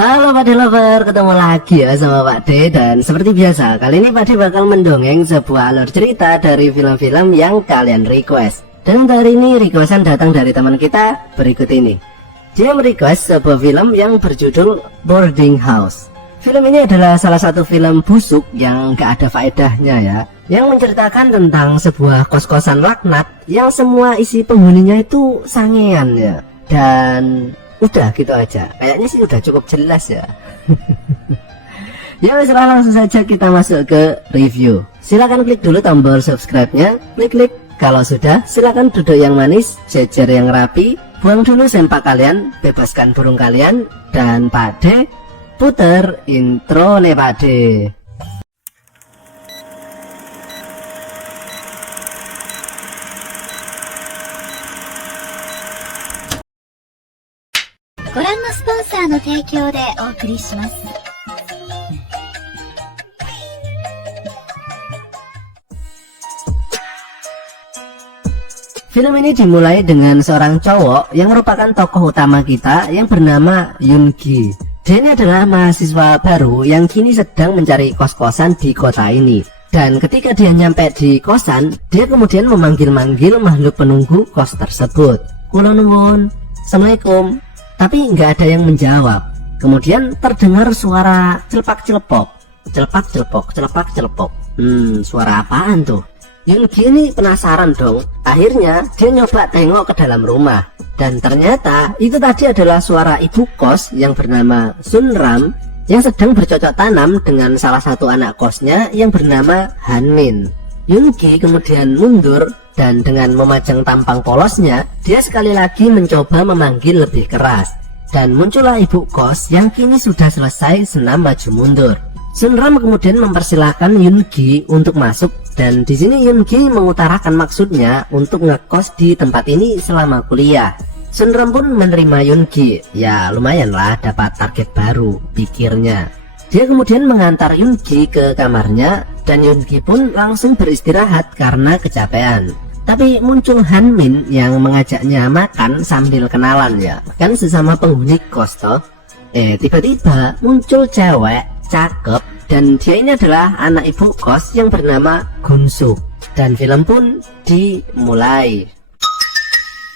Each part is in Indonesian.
Halo Pak D Lover, ketemu lagi ya sama Pak D. Dan seperti biasa, kali ini Pak D bakal mendongeng sebuah alur cerita dari film-film yang kalian request. Dan hari ini requestan datang dari teman kita berikut ini. Dia merequest sebuah film yang berjudul Boarding House. Film ini adalah salah satu film busuk yang gak ada faedahnya ya, yang menceritakan tentang sebuah kos-kosan laknat yang semua isi penghuninya itu sangean ya. Dan udah gitu aja, kayaknya sih udah cukup jelas ya. Ya wes, langsung saja kita masuk ke review. Silahkan klik dulu tombol subscribe-nya, klik. Kalau sudah, silahkan duduk yang manis, jejer yang rapi, buang dulu sempak kalian, bebaskan burung kalian, dan Pak D puter intro nih Pak D. Film ini dimulai dengan seorang cowok yang merupakan tokoh utama kita yang bernama Yoon-gi. Dia ini adalah mahasiswa baru yang kini sedang mencari kos-kosan di kota ini. Dan ketika dia nyampe di kosan, dia kemudian memanggil-manggil makhluk penunggu kos tersebut. Kula nuwun, Assalamualaikum. Tapi nggak ada yang menjawab. Kemudian terdengar suara celepak-celepok, celepak-celepok. Suara apaan tuh? Yoon-gi ini penasaran dong. Akhirnya dia nyoba tengok ke dalam rumah, dan ternyata itu tadi adalah suara ibu kos yang bernama Sunram yang sedang bercocok tanam dengan salah satu anak kosnya yang bernama Hanmin. Yoon-gi kemudian mundur dan dengan memajang tampang polosnya, dia sekali lagi mencoba memanggil lebih keras. Dan muncullah ibu kos yang kini sudah selesai senam maju mundur. Sunram kemudian mempersilahkan Yoon-gi untuk masuk, dan di sini Yoon-gi mengutarakan maksudnya untuk ngekos di tempat ini selama kuliah. Sunram pun menerima Yoon-gi, ya lumayan lah dapat target baru, pikirnya. Dia kemudian mengantar Yoon-gi ke kamarnya, dan Yoon-gi pun langsung beristirahat karena kecapean. Tapi muncul Hanmin yang mengajaknya makan sambil kenalan ya, kan sesama penghuni kos toh. Tiba-tiba muncul cewek cakep, dan dia ini adalah anak ibu kos yang bernama Gun-suk. Dan film pun dimulai.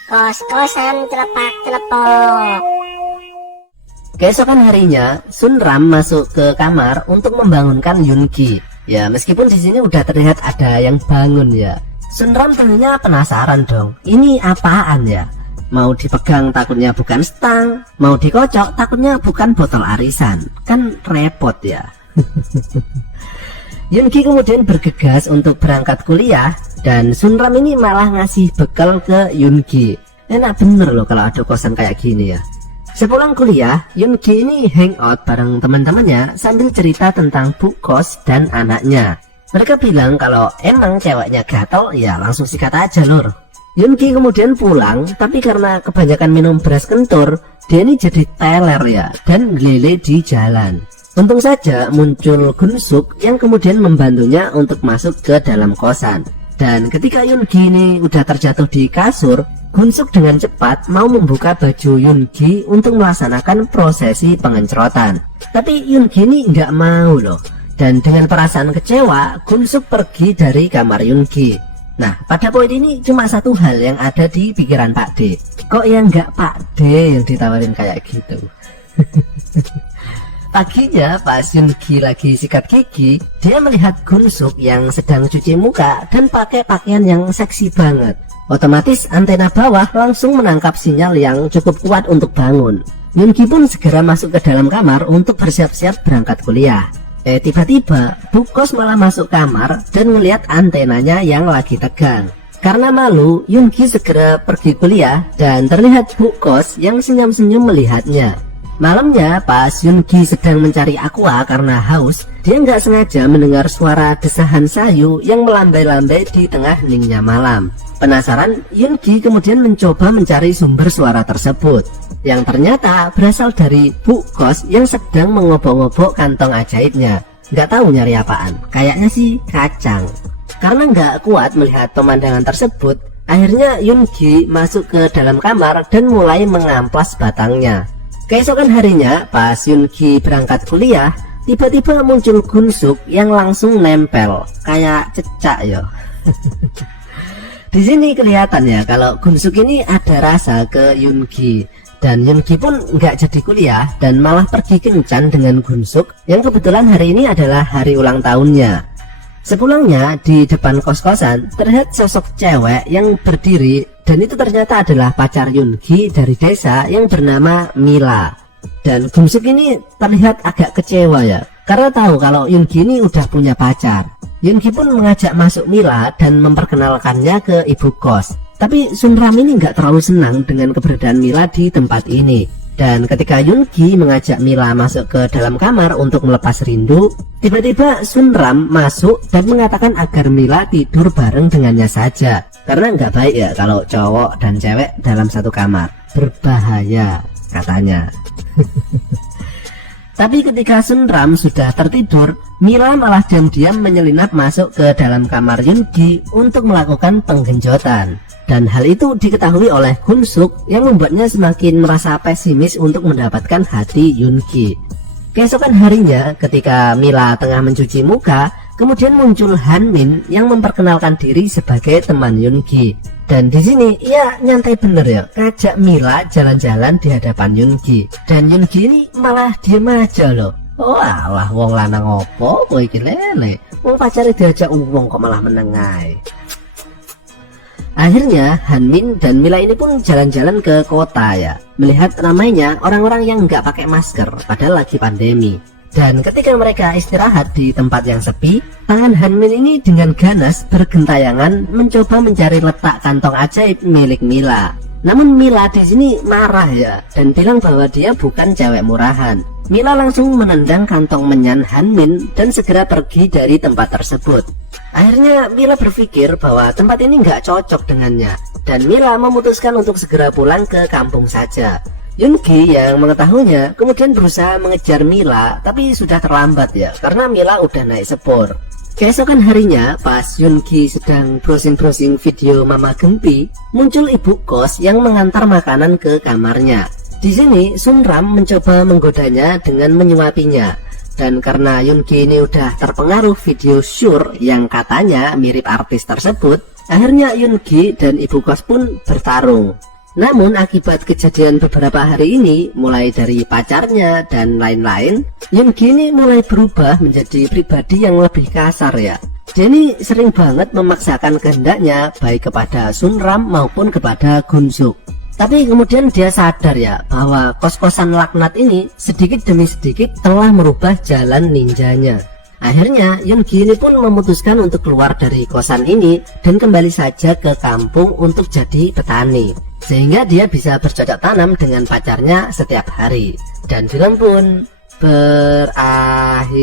Kos-kosan celepak-celepok. Keesokan harinya, Sunram masuk ke kamar untuk membangunkan Yoon-gi. Ya meskipun di sini udah terlihat ada yang bangun ya. Sunram tentunya penasaran dong. Ini apaan ya? Mau dipegang takutnya bukan stang, mau dikocok takutnya bukan botol arisan. Kan repot ya. Yoon-gi kemudian bergegas untuk berangkat kuliah, dan Sunram ini malah ngasih bekal ke Yoon-gi. Enak bener loh kalau ada kosan kayak gini ya. Sepulang kuliah, Yoon-gi ini hangout bareng teman-temannya sambil cerita tentang bu kos dan anaknya. Mereka bilang kalau emang ceweknya gatel, ya langsung sikat aja lor. Yoon-gi kemudian pulang, tapi karena kebanyakan minum beras kentur, dia ini jadi teler ya, dan lele di jalan. Untung saja muncul Gun-suk yang kemudian membantunya untuk masuk ke dalam kosan. Dan ketika Yoon-gi ini udah terjatuh di kasur, Gun-suk dengan cepat mau membuka baju Yoon-gi untuk melaksanakan prosesi pengencrotan. Tapi Yoon-gi ini nggak mau loh. Dan dengan perasaan kecewa, Gun-suk pergi dari kamar Yoon-gi. Nah, pada poin ini cuma satu hal yang ada di pikiran Pak D. Kok yang nggak Pak D yang ditawarin kayak gitu? Paginya pas Yoon-gi lagi sikat gigi, dia melihat Gun-suk yang sedang cuci muka dan pakai pakaian yang seksi banget. Otomatis antena bawah langsung menangkap sinyal yang cukup kuat untuk bangun. Yoon-gi pun segera masuk ke dalam kamar untuk bersiap-siap berangkat kuliah. Tiba-tiba bu kos malah masuk kamar dan melihat antenanya yang lagi tegang. Karena malu, Yoon-gi segera pergi kuliah, dan terlihat bu kos yang senyum-senyum melihatnya. Malamnya pas Yoon-gi sedang mencari aqua karena haus, dia nggak sengaja mendengar suara desahan sayu yang melambai-lambai di tengah heningnya malam. Penasaran, Yoon-gi kemudian mencoba mencari sumber suara tersebut, yang ternyata berasal dari bu kos yang sedang mengobok-ngobok kantong ajaibnya. Nggak tahu nyari apaan, kayaknya sih kacang. Karena nggak kuat melihat pemandangan tersebut, akhirnya Yoon-gi masuk ke dalam kamar dan mulai mengamplas batangnya. Keesokan harinya pas Yoongi berangkat kuliah, tiba-tiba muncul Gunsuk yang langsung nempel kayak cecak ya. Di sini kelihatan ya kalau Gunsuk ini ada rasa ke Yoongi, dan Yoongi pun nggak jadi kuliah dan malah pergi kencan dengan Gunsuk yang kebetulan hari ini adalah hari ulang tahunnya. Sepulangnya di depan kos-kosan terlihat sosok cewek yang berdiri, dan itu ternyata adalah pacar Yoongi dari desa yang bernama Mila. Dan Gunsuk ini terlihat agak kecewa ya, karena tahu kalau Yoongi ini udah punya pacar. Yoongi pun mengajak masuk Mila dan memperkenalkannya ke ibu kos. Tapi Sunram ini nggak terlalu senang dengan keberadaan Mila di tempat ini. Dan ketika Yoongi mengajak Mila masuk ke dalam kamar untuk melepas rindu, tiba-tiba Sunram masuk dan mengatakan agar Mila tidur bareng dengannya saja, karena nggak baik ya kalau cowok dan cewek dalam satu kamar, berbahaya katanya. Tapi ketika Sunram sudah tertidur, Mila malah diam-diam menyelinap masuk ke dalam kamar Yoongi untuk melakukan penggenjotan. Dan hal itu diketahui oleh Gunsuk yang membuatnya semakin merasa pesimis untuk mendapatkan hati Yoongi. Keesokan harinya ketika Mila tengah mencuci muka, kemudian muncul Hanmin yang memperkenalkan diri sebagai teman Yoongi. Dan di sini ia nyantai bener ya, ngajak Mila jalan-jalan di hadapan Yoongi. Dan Yoongi ini malah diem aja loh. Oh alah, wong lanang opo kowe iki lele. Wong pacare diajak wong kok malah menengai. Akhirnya Hanmin dan Mila ini pun jalan-jalan ke kota ya, melihat ramainya orang-orang yang nggak pakai masker padahal lagi pandemi. Dan ketika mereka istirahat di tempat yang sepi, tangan Hanmin ini dengan ganas bergentayangan mencoba mencari letak kantong ajaib milik Mila. Namun Mila di sini marah ya, dan bilang bahwa dia bukan cewek murahan. Mila langsung menendang kantong menyan Hanmin dan segera pergi dari tempat tersebut. Akhirnya Mila berpikir bahwa tempat ini nggak cocok dengannya, dan Mila memutuskan untuk segera pulang ke kampung saja. Yoongi yang mengetahuinya kemudian berusaha mengejar Mila, tapi sudah terlambat ya, karena Mila udah naik sepur. Keesokan harinya pas Yoongi sedang browsing-browsing video Mama Gempi, muncul ibu kos yang mengantar makanan ke kamarnya. Di sini Sunram mencoba menggodanya dengan menyuapinya. Dan karena Yoongi ini udah terpengaruh video Sure yang katanya mirip artis tersebut, akhirnya Yoongi dan ibu kos pun bertarung. Namun akibat kejadian beberapa hari ini, mulai dari pacarnya dan lain-lain, Yoongi ini mulai berubah menjadi pribadi yang lebih kasar ya. Dia ini sering banget memaksakan kehendaknya baik kepada Sunram maupun kepada Gunsuk. Tapi kemudian dia sadar ya bahwa kos-kosan laknat ini sedikit demi sedikit telah merubah jalan ninjanya. Akhirnya Yoongi ini pun memutuskan untuk keluar dari kosan ini dan kembali saja ke kampung untuk jadi petani, sehingga dia bisa bercocok tanam dengan pacarnya setiap hari. Dan film pun berakhir.